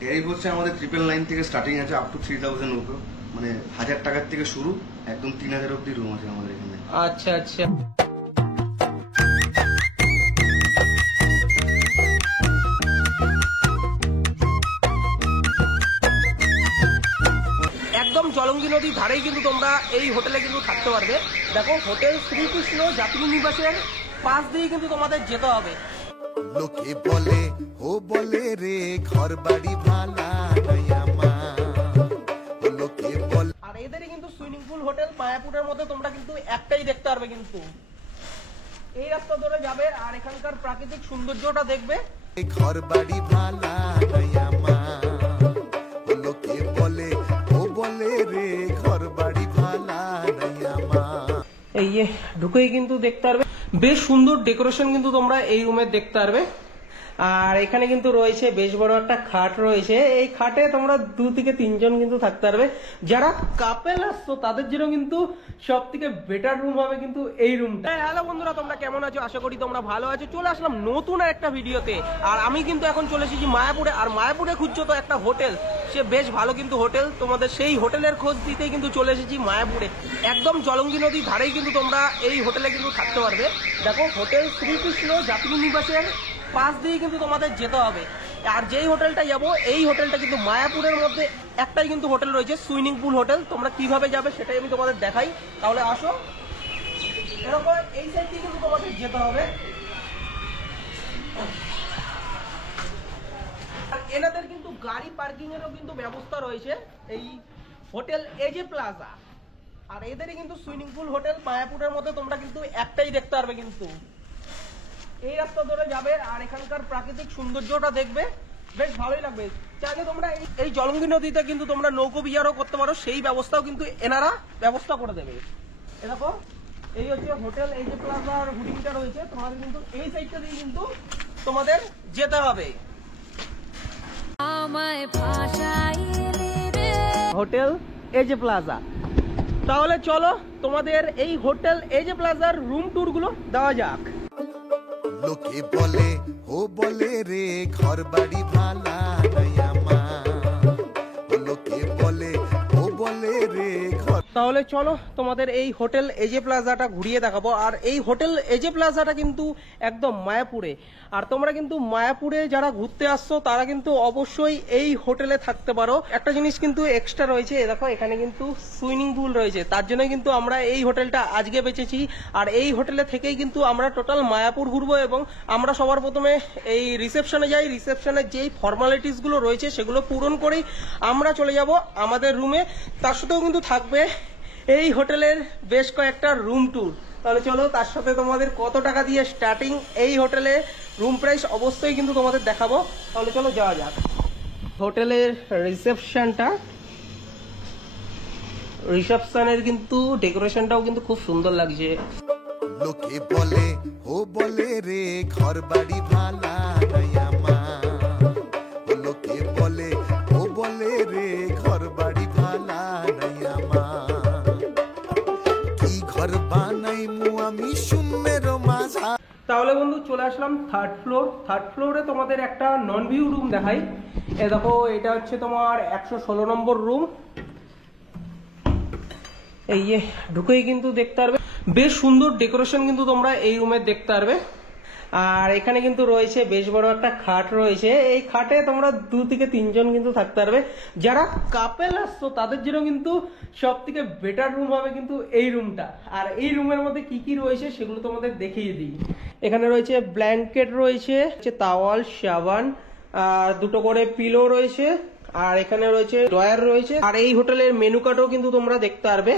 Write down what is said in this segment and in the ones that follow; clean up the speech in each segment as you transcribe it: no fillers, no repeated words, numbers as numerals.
Tariff হচ্ছে আমাদের 999 থেকে স্টার্টিং আছে আপ টু 3000 উপর, মানে 1000 টাকার থেকে শুরু একদম 3000 অব্দি রুম আছে আমাদের এখানে। আচ্ছা আচ্ছা। একদম জলঙ্গি নদীর ধারেই কিন্তু তোমরা এই হোটেলে কিন্তু থাকতে পারবে। দেখো, হোটেল শ্রীকৃষ্ণ যাত্রী নিবাসের পাশ দিয়ে কিন্তু তোমাদের যেতে হবে। লোকে বলে ও বলে রে ঘর বাড়ি ভালা নাই আমার, লোকে বলে। আর এদেরই কিন্তু সুইমিং পুল হোটেল মায়াপুরের মধ্যে তোমরা কিন্তু একটাই দেখতে পারবে। কিন্তু এই রাস্তা ধরে যাবে আর এখানকার প্রাকৃতিক সৌন্দর্যটা দেখবে। ঘর বাড়ি ভালা নাই আমার, লোকে বলে ও বলে রে ঘর বাড়ি ভালা নাই আমার। এই ঢুকেই কিন্তু দেখতে পারবে বেশ সুন্দর ডেকোরেশন কিন্তু তোমরা এই রুমে দেখতে পারবে। আর এখানে কিন্তু রয়েছে বেশ বড় একটা খাট রয়েছে। এই খাটে তোমরা 2 থেকে 3 জন কিন্তু থাকতে পারবে। যারা কাপেল আসছো তাদের জন্য কিন্তু সব থেকে বেটার রুম হবে কিন্তু এই রুমটা। হ্যালো বন্ধুরা, তোমরা কেমন আছো? আশা করি তোমরা ভালো আছো। চলে আসলাম নতুন একটা ভিডিওতে। আর আমি কিন্তু এখন চলে এসেছি মায়াপুরে। আর মায়াপুরে খুঁজছো তো একটা হোটেল, সে বেশ ভালো কিন্তু হোটেল, তোমাদের সেই হোটেলের খোঁজ দিতেই কিন্তু চলে এসেছি মায়াপুরে। একদম জলঙ্গি নদীর ধারেই কিন্তু তোমরা এই হোটেলে কিন্তু থাকতে পারবে। দেখো, হোটেল শ্রীকৃষ্ণ যাত্রী নিবাসের পাশ দিয়ে কিন্তু তোমাদের যেতে হবে। আর যেই হোটেলটা যাবো, এই হোটেলটা কিন্তু মায়াপুরের মধ্যে একটাই কিন্তু হোটেল রয়েছে, সুইমিং পুল হোটেল। তোমরা কিভাবে যাবে সেটাই আমি তোমাদের দেখাই। তাহলে আসো, এরকম এই সাইড দিয়ে কিন্তু তোমাদের যেতে হবে। আর এনাদের কিন্তু গাড়ি পার্কিং এরও কিন্তু ব্যবস্থা রয়েছে এই হোটেল এজে প্লাজা। আর এদেরই কিন্তু সুইমিং পুল হোটেল মায়াপুরের মধ্যে তোমরা কিন্তু একটাই দেখতে পারবে। কিন্তু এই রাস্তা ধরে যাবে আর এখানকার প্রাকৃতিক সৌন্দর্যটা দেখবে, বেশ ভালোই লাগবে। চাইলে তোমরা এই জলঙ্গি নদীতে কিন্তু তোমরা নৌকো বিহারও করতে পারো, সেই ব্যবস্থাও কিন্তু এনারা ব্যবস্থা করে দেবে। দেখো, এই হচ্ছে হোটেল এই যে প্লাজার হুডিংটা রয়েছে, তোমাদের কিন্তু এই সাইডটা দিয়ে কিন্তু তোমাদের যেতে হবে। হোটেল এজে প্লাজা। তাহলে চলো তোমাদের এই হোটেল এজে প্লাজার রুম ট্যুর গুলো দেওয়া যাক। লোকে বলে ও বলে রে ঘর বাড়ি ভালা নাই আমার, লোকে বলে ও বলে রে ঘর। তাহলে চলো তোমাদের এই হোটেল এজে প্লাজাটা ঘুরিয়ে দেখাবো। আর এই হোটেল এজে প্লাজাটা কিন্তু একদম মায়াপুরে। আর তোমরা কিন্তু মায়াপুরে যারা ঘুরতে আসছো তারা কিন্তু অবশ্যই এই হোটেলে থাকতে পারো। একটা জিনিস কিন্তু এক্সট্রা রয়েছে, দেখো এখানে কিন্তু সুইমিং পুল রয়েছে, তার জন্য কিন্তু আমরা এই হোটেলটা আজকে বেছেছি। আর এই হোটেলে থেকেই কিন্তু আমরা টোটাল মায়াপুর ঘুরবো। এবং আমরা সবার প্রথমে এই রিসেপশনে যাই, রিসেপশনের যেই ফর্মালিটিস গুলো রয়েছে সেগুলো পূরণ করেই আমরা চলে যাব আমাদের রুমে। তার সাথেও কিন্তু থাকবে এই হোটেলের বেশ কয়েকটা রুম ট্যুর। তাহলে চলো, তার সাথে তোমাদের কত টাকা দিয়ে স্টার্টিং এই হোটেলে রুম প্রাইস অবশ্যই কিন্তু তোমাদের দেখাবো। তাহলে চলো যাওয়া যাক। হোটেলের রিসেপশনের কিন্তু ডেকোরেশনটাও কিন্তু খুব সুন্দর লাগছে। লোকে বলে ও বলে রে ঘর বাড়ি ভালা নাই আমার, লোকে বলে ও বলে রে ঘর বাড়ি ভালা নাই আমার, কি ঘর বানাই মু আমি শূন্যের মাঝা। তাহলে বন্ধু চলে আসলাম থার্ড ফ্লোর। থার্ড ফ্লোরে তোমাদের একটা নন ভিউ রুম দেখাই। এ দেখো, এটা হচ্ছে তোমার 116 নম্বর রুম। এই ঢুকেই কিন্তু দেখতে পারবে বেশ সুন্দর ডেকোরেশন কিন্তু তোমরা এই রুমে দেখতে পারবে। আর এখানে কিন্তু রয়েছে বেশ বড় একটা খাট রয়েছে। এই খাটে তোমরা 2 থেকে 3 জন কিন্তু থাকতে পারবে। যারা কাপেল আসছো তাদের জন্য কিন্তু সব থেকে বেটার রুম হবে কিন্তু এই রুমটা। আর এই রুমের মধ্যে কি কি রয়েছে সেগুলো তোমাদের দেখিয়ে দিই। এখানে রয়েছে ব্ল্যাঙ্কেট রয়েছে, তাওয়াল, সাবান, আর 2টো করে পিলো রয়েছে। আর এখানে রয়েছে ড্রয়ার রয়েছে। আর এই হোটেলের মেনু কার্ডও কিন্তু তোমরা দেখতে পারবে,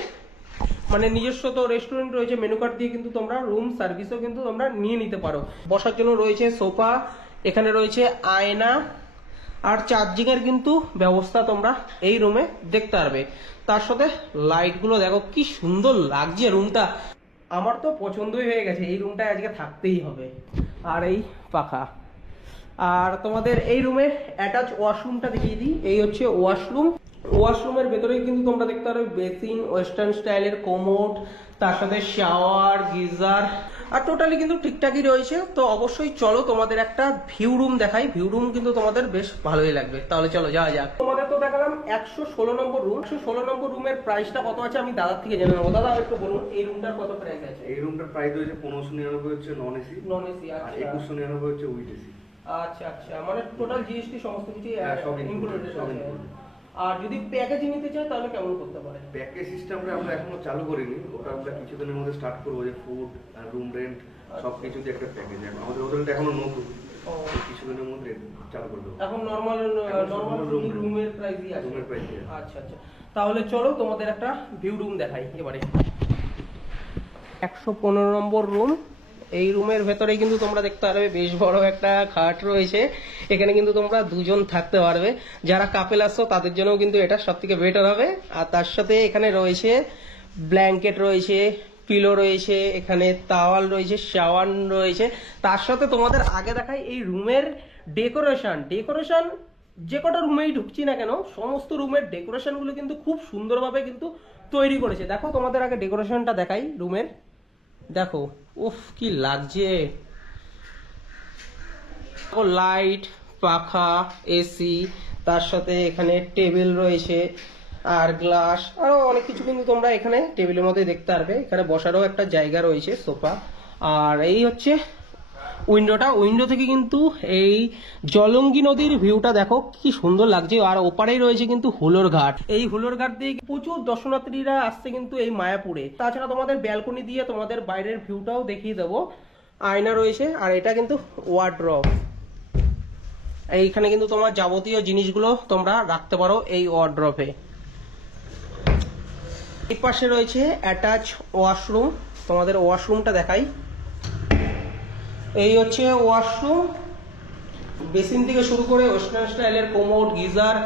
মানে নিজস্ব তো রেস্টুরেন্ট রয়েছে, মেনু কার্ড দিয়ে কিন্তু তোমরা রুম সার্ভিসও কিন্তু তোমরা নিয়ে নিতে পারো। বসার জন্য রয়েছে সোফা, এখানে রয়েছে আয়না, আর চার্জিং এর কিন্তু ব্যবস্থা তোমরা এই রুমে দেখতে পারবে। তার সাথে লাইট গুলো দেখো কি সুন্দর লাগছে রুমটা, আমার তো পছন্দই হয়ে গেছে। এই রুমটা আজকে থাকতেই হবে। আর এই পাখা। আর তোমাদের এই রুমে অ্যাটাচ ওয়াশরুমটা দেখিয়ে দিই। এই হচ্ছে ওয়াশরুম। ওয়াশরুমের ভেতরেই কিন্তু তোমরা দেখতে পারবে বেসিন, ওয়েস্টার্ন স্টাইলের কোমোড, তার সাথে শাওয়ার, গিজার, আর টোটালি কিন্তু ঠিকঠাকই রয়েছে। তো অবশ্যই চলো তোমাদের একটা ভিউ রুম দেখাই, ভিউ রুম কিন্তু তোমাদের বেশ ভালোই লাগবে। তাহলে চলো যাওয়া যাক। তোমাদের তো দেখালাম 116 নম্বর রুম। 116 নম্বর রুমের প্রাইসটা কত আছে আমি দাদার থেকে জেনে নেবো। দাদা একটু বলুন এই রুমটার কত প্রাইস আছে? এই রুমটার প্রাইস হচ্ছে 1599 হচ্ছে নন এসি, নন এসি, আর আচ্ছা 2199 হচ্ছে উইথ এসি। আচ্ছা আচ্ছা, মানে টোটাল জিএসটি সমস্ত কিছু সব ইনক্লুডেড সব আছে। included। আর যদি প্যাকেজ নিতে চাই তাহলে কেমন করতে পারে? প্যাকেজ সিস্টেমটা আমরা এখনো চালু করিনি, ওটা আমরা কিছুদিনের মধ্যে স্টার্ট করবো, যে ফুড আর রুম রেন্ট সবকিছু দিয়ে একটা প্যাকেজ। আমাদের হোটেলটা এখনো নতুন, ও, কিছুদিনের মধ্যে চালু করে দেবো। এখন নরমাল রুমের প্রাইসই আছে। রুমের প্রাইস আচ্ছা আচ্ছা, তাহলে চলো তোমাদের একটা ভিউ রুম দেখাই এবারে। 115 নম্বর রুম। এই রুমের ভেতরে কিন্তু তোমরা দেখতে পারবে বেশ বড় একটা খাট রয়েছে। এখানে কিন্তু তোমরা দুজন থাকতে পারবে। যারা কাপেল আসছো তাদের জন্য কিন্তু এটা সব থেকে বেটার হবে। আর তার সাথে এখানে রয়েছে ব্ল্যাঙ্কেট রয়েছে, পিলো রয়েছে, এখানে তাওয়াল রয়েছে, শাওয়ার রয়েছে। তার সাথে তোমাদের আগে দেখাই এই রুমের ডেকোরেশন যে কটা রুমেই ঢুকছি না কেন, সমস্ত রুমের ডেকোরেশন গুলো কিন্তু খুব সুন্দরভাবে কিন্তু তৈরি করেছে। দেখো তোমাদের আগে ডেকোরেশনটা দেখাই রুমের। দেখো উফ কি লাগছে, লাইট, পাখা, এসি, তার সাথে এখানে টেবিল রয়েছে আর গ্লাস, আরো অনেক কিছু কিন্তু তোমরা এখানে টেবিলের মধ্যে দেখতে পারবে। এখানে বসারও একটা জায়গা রয়েছে, সোফা। আর এই হচ্ছে উইন্ডো থেকে কিন্তু এই জলঙ্গি নদীর ভিউটা দেখো কি সুন্দর লাগছে। আর ওপারেই রয়েছে কিন্তু হুলোর ঘাট। এই হুলোর ঘাট দিয়ে প্রচুর দর্শনার্থীরা আসছে কিন্তু এই মায়াপুরে। তাছাড়া তোমাদের ব্যালকনি দিয়ে তোমাদের বাইরের ভিউটাও দেখিয়ে দেবো। আয়না রয়েছে, আর এটা কিন্তু ওয়ার্ড্রপ। এইখানে কিন্তু তোমার যাবতীয় জিনিসগুলো তোমরা রাখতে পারো এই ওয়ার্ড্রপে। এই পাশে রয়েছে অ্যাটাচ ওয়াশরুম। তোমাদের ওয়াশরুমটা দেখাই। এই হচ্ছে ওয়াশরুম। বেসিন থেকে শুরু করে ওয়েস্টার্ন স্টাইলের কোমোড, গিজার,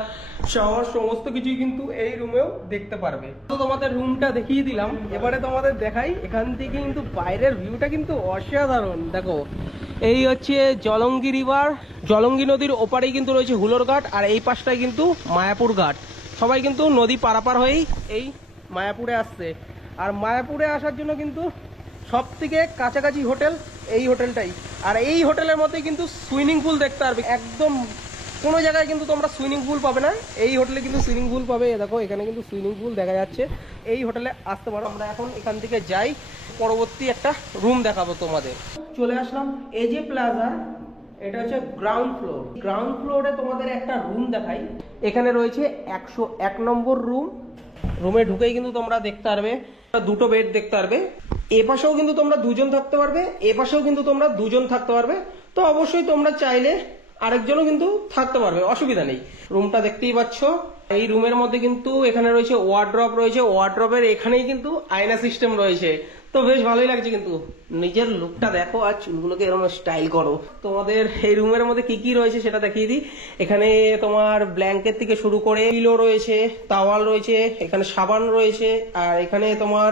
শাওয়ার সমস্ত কিছুই কিন্তু এই রুমেও দেখতে পারবে। তো তোমাদের রুমটা দেখিয়ে দিলাম, এবারে তোমাদের দেখাই এখান থেকে কিন্তু বাইরের ভিউটা কিন্তু অসাধারণ। দেখো এই হচ্ছে জলঙ্গি রিভার, জলঙ্গি নদীর ওপারেই কিন্তু রয়েছে হুলোর ঘাট, আর এই পাশটায় কিন্তু মায়াপুর ঘাট। সবাই কিন্তু নদী পারাপার হয়েই এই মায়াপুরে আসছে। আর মায়াপুরে আসার জন্য কিন্তু সব থেকে কাছাকাছি হোটেল এই হোটেলটাই। আর এই হোটেলের মধ্যে কিন্তু সুইমিং পুল দেখতে পারবে। একদম কোনো জায়গায় কিন্তু তোমরা সুইমিং পুল পাবে না, এই হোটেলে কিন্তু সুইমিং পুল পাবে। দেখো এখানে কিন্তু সুইমিং পুল দেখা যাচ্ছে। এই হোটেলে আসতে পারো। আমরা এখন এখান থেকে যাই, পরবর্তী একটা রুম দেখাবো তোমাদের। চলে আসলাম এজে প্লাজা, এটা হচ্ছে গ্রাউন্ড ফ্লোর। গ্রাউন্ড ফ্লোরে তোমাদের একটা রুম দেখাই। এখানে রয়েছে 101 নম্বর রুম। রুমে ঢুকেই কিন্তু তোমরা দেখতে পারবে দুটো বেড দেখতে পারবে। এ পাশেও কিন্তু তোমরা দুজন থাকতে পারবে, এ পাশেও কিন্তু তোমরা দুজন থাকতে পারবে। তো অবশ্যই তোমরা চাইলে আরেকজনও কিন্তু থাকতে পারবে, অসুবিধা নেই। রুমটা দেখতেই পাচ্ছ। এই রুমের মধ্যে কিন্তু এখানে রয়েছে ওয়ার্ড্রপ রয়েছে, ওয়ার্ড্রপের এখানেই কিন্তু আয়না সিস্টেম রয়েছে। তো বেশ ভালোই লাগছে কিন্তু। নিজের লুকটা দেখো আর চুলগুলোকে এরকম স্টাইল করো। তোমাদের এই রুমের মধ্যে কি কি রয়েছে সেটা দেখিয়ে দিই। এখানে তোমার ব্ল্যাঙ্কেট থেকে শুরু করে পিলো রয়েছে, তাওয়াল রয়েছে, এখানে সাবান রয়েছে, আর এখানে তোমার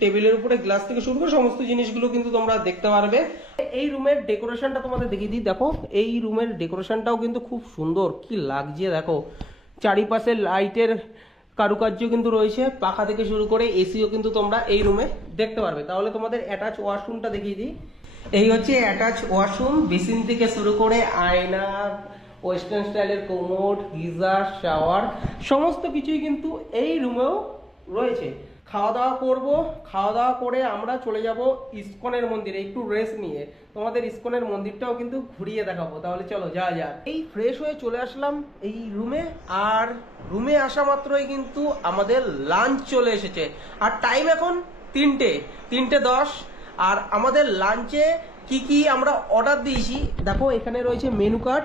টেবিলের উপরে গ্লাস থেকে শুরু করে সমস্ত জিনিসগুলো কিন্তু তোমরা দেখতে পারবে। এই রুমের ডেকোরেশনটা তোমাদের দেখিয়ে দিই। দেখো এই রুমের ডেকোরেশনটাও কিন্তু খুব সুন্দর, কি লাগছে দেখো। চারিপাশে লাইটের কারুকার্য কিন্তু রয়েছে, পাখা থেকে শুরু করে এসিও কিন্তু তোমরা এই রুমে দেখতে পারবে। তাহলে তোমাদের অ্যাটাচ ওয়াশরুমটা দেখিয়ে দিই। এই হচ্ছে অ্যাটাচ ওয়াশরুম। বেসিন থেকে শুরু করে আয়না, ওয়েস্টার্ন স্টাইলের কোমোড, গিজার, শাওয়ার সমস্ত কিছুই কিন্তু এই রুমেও রয়েছে। খাওয়া দাওয়া করবো, খাওয়া দাওয়া করে আমরা চলে যাব ইসকনের মন্দিরে একটু রেস্ট নিয়ে। তোমাদের ইসকনের মন্দিরটাও কিন্তু ঘুরিয়ে দেখাবো। তাহলে চলো যাওয়া যাক। এই ফ্রেশ হয়ে চলে আসলাম এই রুমে। আর রুমে আসা মাত্রই কিন্তু আমাদের লাঞ্চ চলে এসেছে। আর টাইম এখন 3:10। আর আমাদের লাঞ্চে কি কি আমরা অর্ডার দিয়েছি দেখো। এখানে রয়েছে মেনু কার্ড।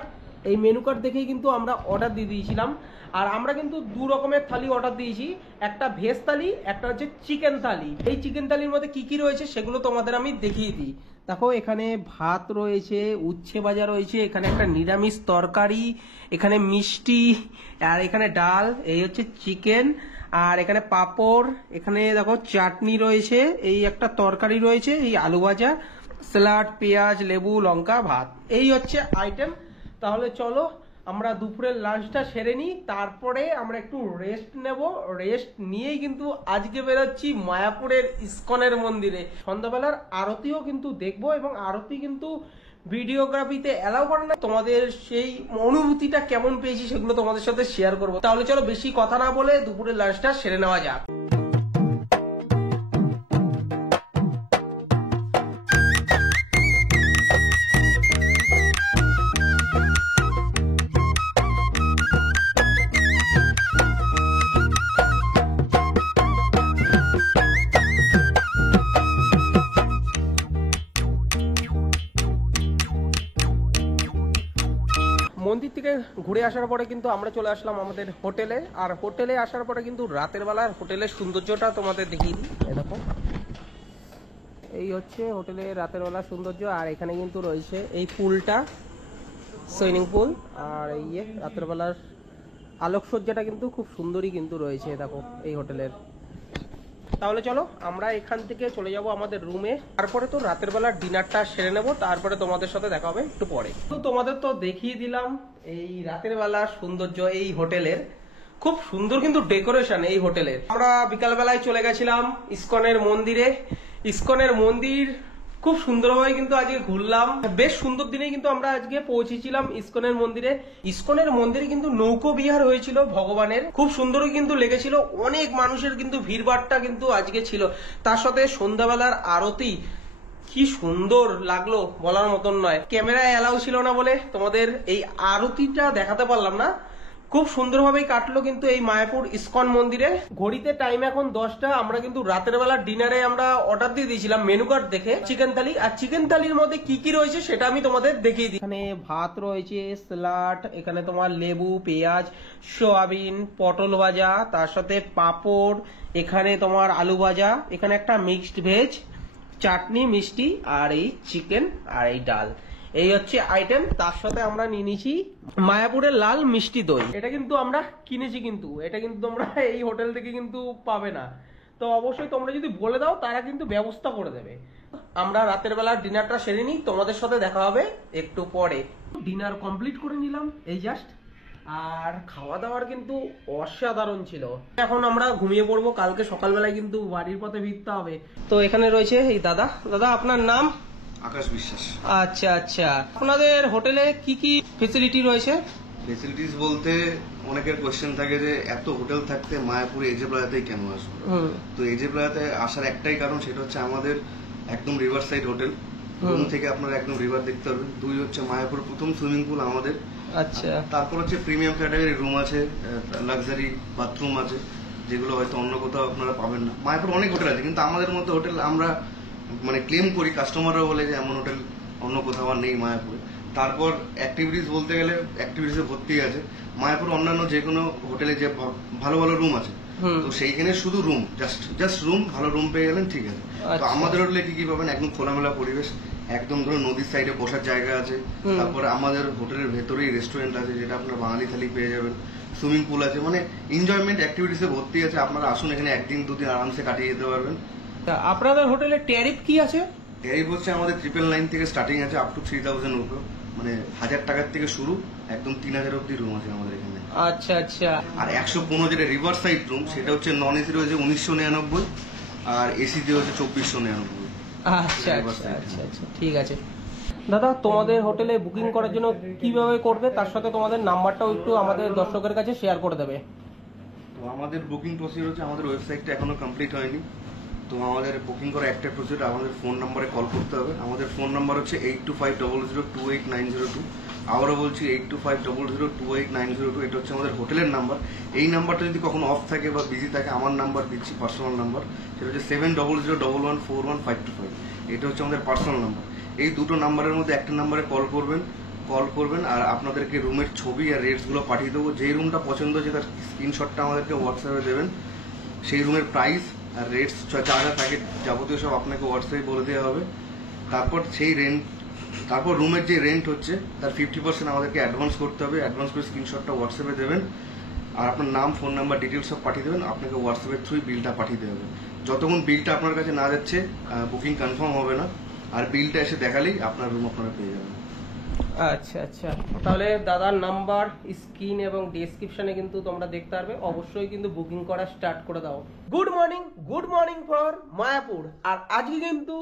এই মেনু কার্ড দেখেই কিন্তু আমরা অর্ডার দিয়ে দিয়েছিলাম। আর আমরা কিন্তু 2 রকমের থালি অর্ডার দিয়েছি, একটা ভেজ থালি, একটা হচ্ছে চিকেন থালি। এই চিকেন থালির মধ্যে কি কি রয়েছে সেগুলো তোমাদের আমি দেখিয়ে দিই। দেখো এখানে ভাত রয়েছে, উচ্ছে ভাজা রয়েছে, এখানে একটা নিরামিষ তরকারি, এখানে মিষ্টি, আর এখানে ডাল, এই হচ্ছে চিকেন, আর এখানে পাঁপড়, এখানে দেখো চাটনি রয়েছে, এই একটা তরকারি রয়েছে, এই আলু ভাজা, স্যালাড, পেঁয়াজ, লেবু, লঙ্কা, ভাত। এই হচ্ছে আইটেম। তাহলে চলো আমরা দুপুরের লাঞ্চটা সেরে নিই, তারপরে আমরা একটু রেস্ট নেব। রেস্ট নিয়েই কিন্তু আজকে বেরোচ্ছি মায়াপুরের ইসকনের মন্দিরে। সন্ধ্যাবেলার আরতিও কিন্তু দেখবো, এবং আরতি কিন্তু ভিডিওগ্রাফিতে অ্যালাউ করে না। তোমাদের সেই অনুভূতিটা কেমন পেয়েছি সেগুলো তোমাদের সাথে শেয়ার করবো। তাহলে চলো বেশি কথা না বলে দুপুরের লাঞ্চটা সেরে নেওয়া যাক। মন্দির থেকে ঘুরে আসার পরে কিন্তু আমরা চলে আসলাম আমাদের হোটেলে। আর হোটেলে আসার পরে কিন্তু রাতের বেলার হোটেলের সৌন্দর্যটা তোমাদের দেখিয়ে দিই। দেখো, এই হচ্ছে হোটেলের রাতের বেলার সৌন্দর্য। আর এখানে কিন্তু রয়েছে এই পুলটা, সুইমিং পুল। আর এই রাতের বেলার আলোকসজ্জাটা কিন্তু খুব সুন্দরই কিন্তু রয়েছে দেখো এই হোটেলের। তাহলে চলো আমরা এখান থেকে চলে যাব আমাদের রুমে। তারপরে তো রাতের বেলা ডিনারটা সেরে নেব, তারপরে তোমাদের সাথে দেখা হবে একটু পরে। তো তোমাদের তো দেখিয়ে দিলাম এই রাতের বেলার সৌন্দর্য এই হোটেলের। খুব সুন্দর কিন্তু ডেকোরেশন এই হোটেলের। আমরা বিকাল বেলায় চলে গেছিলাম ইসকনের মন্দিরে। ইসকনের মন্দির খুব সুন্দরভাবে কিন্তু আজকে ঘুরলাম। বেশ সুন্দর দিনে কিন্তু আমরা আজকে পৌঁছেছিলাম ইসকনের মন্দিরে। ইসকনের মন্দিরে কিন্তু নৌকো বিহার হয়েছিল ভগবানের, খুব সুন্দরই কিন্তু লেগেছিল। অনেক মানুষের কিন্তু ভিড়ভাড়টা কিন্তু আজকে ছিল। তার সাথে সন্ধ্যাবেলার আরতি কি সুন্দর লাগলো বলার মতন নয়। ক্যামেরায় অ্যালাউ ছিল না বলে তোমাদের এই আরতিটা দেখাতে পারলাম না। খুব সুন্দরভাবেই কাটলো কিন্তু এই মায়াপুর ইসকন মন্দিরে। ঘড়িতে টাইম এখন 10টা। আমরা কিন্তু রাতের বেলা ডিনারে আমরা অর্ডার দিয়ে দিয়েছিলাম মেনু কার্ড দেখে চিকেন থালি। আর চিকেন থালির মধ্যে কি কি রয়েছে সেটা আমি তোমাদের দেখিয়ে দিই। এখানে ভাত রয়েছে, স্যালাড, এখানে তোমার লেবু, পেঁয়াজ, সয়াবিন, পটল ভাজা, তার সাথে পাঁপড়, এখানে তোমার আলু ভাজা, এখানে একটা মিক্সড ভেজ, চাটনি, মিষ্টি, আর এই চিকেন আর এই ডাল। এই হচ্ছে আইটেম। তার সাথে আমরা নিয়ে নিয়েছি মায়াপুরের লাল মিষ্টি দই। এটা কিন্তু আমরা কিনেছি, কিন্তু এটা কিন্তু তোমরা এই হোটেল থেকে কিন্তু পাবে না। তো অবশ্যই তোমরা যদি বলে দাও তারা কিন্তু ব্যবস্থা করে দেবে। আমরা রাতের বেলা ডিনারটা সেরে নিই, তোমাদের সাথে দেখা হবে একটু পরে। ডিনার কমপ্লিট করে নিলাম এই জাস্ট। আর খাওয়া দাওয়ার কিন্তু অসাধারণ ছিল। এখন আমরা ঘুমিয়ে পড়বো, কালকে সকালবেলায় কিন্তু বাড়ির পথে ফিরতে হবে। তো এখানে রয়েছে এই দাদা। দাদা আপনার নাম? আকাশ বিশ্বাস। আচ্ছা আচ্ছা, আপনাদের হোটেলে কি কি ফেসিলিটি রয়েছে? ফেসিলিটিস বলতে অনেকের কোশ্চেন থাকে যে এত হোটেল থাকতে মায়াপুরে এজে প্লাজাতেই কেন আসবো। তো এজে প্লাজাতে আসার একটাই কারণ, সেটা হচ্ছে আমাদের একদম রিভার সাইড হোটেল। রুম থেকে আপনারা একদম রিভার দেখতে পারবেন। 2 হচ্ছে মায়াপুর প্রথম সুইমিং পুল আমাদের। আচ্ছা, তারপর হচ্ছে প্রিমিয়াম ক্যাটাগরি রুম আছে, লাক্সারি বাথরুম আছে, যেগুলো হয়তো অন্য কোথাও আপনারা পাবেন না। মায়াপুর অনেক হোটেল আছে, কিন্তু আমাদের মতো হোটেল আমরা মানে ক্লেম করি, কাস্টমাররা বলে যে এমন হোটেল অন্য কোথাও আর নেই মায়াপুরে। তারপর অ্যাক্টিভিটিস বলতে গেলে অ্যাক্টিভিটিসে ভর্তি আছে। মায়াপুর অন্যান্য যে কোনো হোটেলে যে ভালো ভালো রুম আছে, তো সেইখানে শুধু রুম, জাস্ট রুম, ভালো রুম পেয়ে গেলেন, ঠিক আছে। তো আমাদের হোটেলে কি কি পাবেন, একদম খোলামেলা পরিবেশ, একদম ধরুন নদীর সাইডে বসার জায়গা আছে। তারপরে আমাদের হোটেলের ভেতরেই রেস্টুরেন্ট আছে, যেটা আপনার বাঙালি থালি পেয়ে যাবেন। সুইমিং পুল আছে, মানে এনজয়মেন্ট অ্যাক্টিভিটিসে ভর্তি আছে। আপনারা আসুন, এখানে 1 দিন 2 দিন আরামসে কাটিয়ে যেতে পারবেন। আপনাদের হোটেলের ট্যারিফ কি আছে? ট্যারিফ হচ্ছে আমাদের 999 থেকে স্টার্টিং আছে, আপ টু 3000 উপর, মানে 1000 টাকার থেকে শুরু, একদম 3000 অব্দি রুম আছে আমাদের এখানে। আচ্ছা আচ্ছা। আর 115 যেটা রিভার সাইড রুম, সেটা হচ্ছে নন এসি রয়েছে 1999, আর এসি দিয়ে হচ্ছে 2499। আচ্ছা আচ্ছা আচ্ছা আচ্ছা, ঠিক আছে। দাদা তোমাদের হোটেলে বুকিং করার জন্য কিভাবে করবে, তার সাথে তোমাদের নাম্বারটাও একটু আমাদের দর্শকের কাছে শেয়ার করে দেবে। তো আমাদের বুকিং প্রসিডিউর হচ্ছে, আমাদের ওয়েবসাইটটা এখনো কমপ্লিট হয়নি। তো আমাদের বুকিং করা একটা প্রসিডিউর, আমাদের ফোন নাম্বারে কল করতে হবে। আমাদের ফোন নাম্বার হচ্ছে 8250028902। আবারও বলছি 8250028902। এটা হচ্ছে আমাদের হোটেলের নাম্বার। এই নাম্বারটা যদি কখনো অফ থাকে বা বিজি থাকে, আমার নাম্বার দিচ্ছি, পার্সোনাল নাম্বার, সেটা হচ্ছে 7001114125। এটা হচ্ছে আমাদের পার্সোনাল নাম্বার। এই দুটো নাম্বারের মধ্যে একটা নাম্বারে কল করবেন, আর আপনাদেরকে রুমের ছবি আর রেটসগুলো পাঠিয়ে দেবো। যেই রুমটা পছন্দ হচ্ছে তার স্ক্রিনশটটা আমাদেরকে হোয়াটসঅ্যাপে দেবেন। সেই রুমের প্রাইস আর রেটস যা যা থাকে যাবতীয় সব আপনাকে হোয়াটসঅ্যাপে বলে দেওয়া হবে। তারপর রুমের যে রেন্ট হচ্ছে তার 50% আমাদেরকে অ্যাডভান্স করতে হবে। অ্যাডভান্স করে স্ক্রিনশটটা হোয়াটসঅ্যাপে দেবেন, আর আপনার নাম, ফোন নাম্বার, ডিটেলস সব পাঠিয়ে দেবেন। আপনাকে হোয়াটসঅ্যাপের থ্রুই বিলটা পাঠিয়ে দেওয়া হবে। যতক্ষণ বিলটা আপনার কাছে না যাচ্ছে বুকিং কনফার্ম হবে না। আর বিলটা এসে দেখালেই আপনার রুম আপনারা পেয়ে যাবেন। আচ্ছা আচ্ছা, তাহলে দাদার নাম্বার স্ক্রিন এবং ডেসক্রিপশনে কিন্তু তোমরা দেখতে পারবে, অবশ্যই কিন্তু বুকিং করা স্টার্ট করে দাও। Good morning for Mayapur. আর আজকে কিন্তু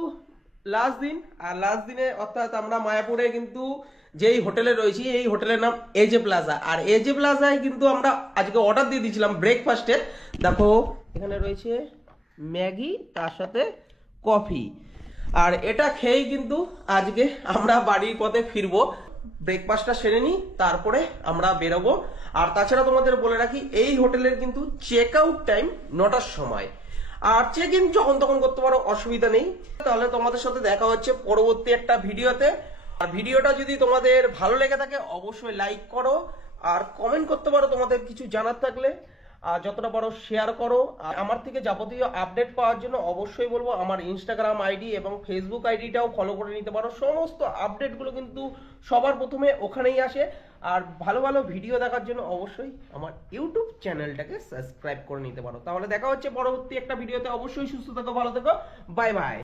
লাস্ট দিন, আর লাস্ট দিনে অর্থাৎ আমরা মায়াপুরে কিন্তু যেই হোটেলে রয়েছি এই হোটেলের নাম এজে প্লাজা। আর এজে প্লাজায় কিন্তু আমরা আজকে অর্ডার দিয়ে দিয়েছিলাম ব্রেকফাস্টের। দেখো এখানে রয়েছে ম্যাগি, তার সাথে কফি। আর এটা খেয়েই কিন্তু আজকে আমরা বাড়ির পথে ফিরবো। ব্রেকফাস্টটা সেরে নিই, তারপরে আমরা বেরোবো। আর তাছাড়া তোমাদের বলে রাখি এই হোটেলের কিন্তু চেক আউট টাইম 9টার সময়, আর চেক ইন যখন তখন করতে পারো, অসুবিধা নেই। তাহলে তোমাদের সাথে দেখা হচ্ছে পরবর্তী একটা ভিডিওতে। আর ভিডিওটা যদি তোমাদের ভালো লেগে থাকে অবশ্যই লাইক করো, আর কমেন্ট করতে পারো তোমাদের কিছু জানার থাকলে, আর যতটা পারো শেয়ার করো। আর আমার থেকে যাবতীয় আপডেট পাওয়ার জন্য অবশ্যই বলবো আমার ইনস্টাগ্রাম আইডি এবং ফেসবুক আইডিটাও ফলো করে নিতে পারো। সমস্ত আপডেটগুলো কিন্তু সবার প্রথমে ওখানেই আসে। আর ভালো ভালো ভিডিও দেখার জন্য অবশ্যই আমার ইউটিউব চ্যানেলটাকে সাবস্ক্রাইব করে নিতে পারো। তাহলে দেখা হচ্ছে পরবর্তী একটা ভিডিওতে। অবশ্যই সুস্থ থেকো, ভালো থেকো, বাই বাই।